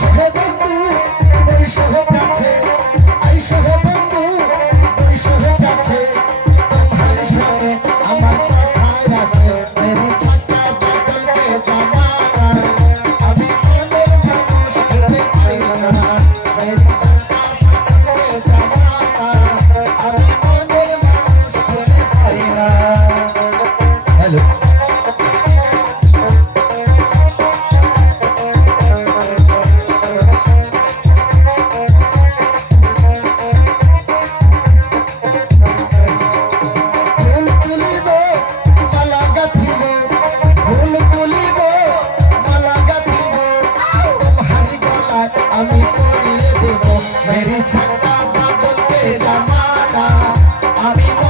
সহদে আমি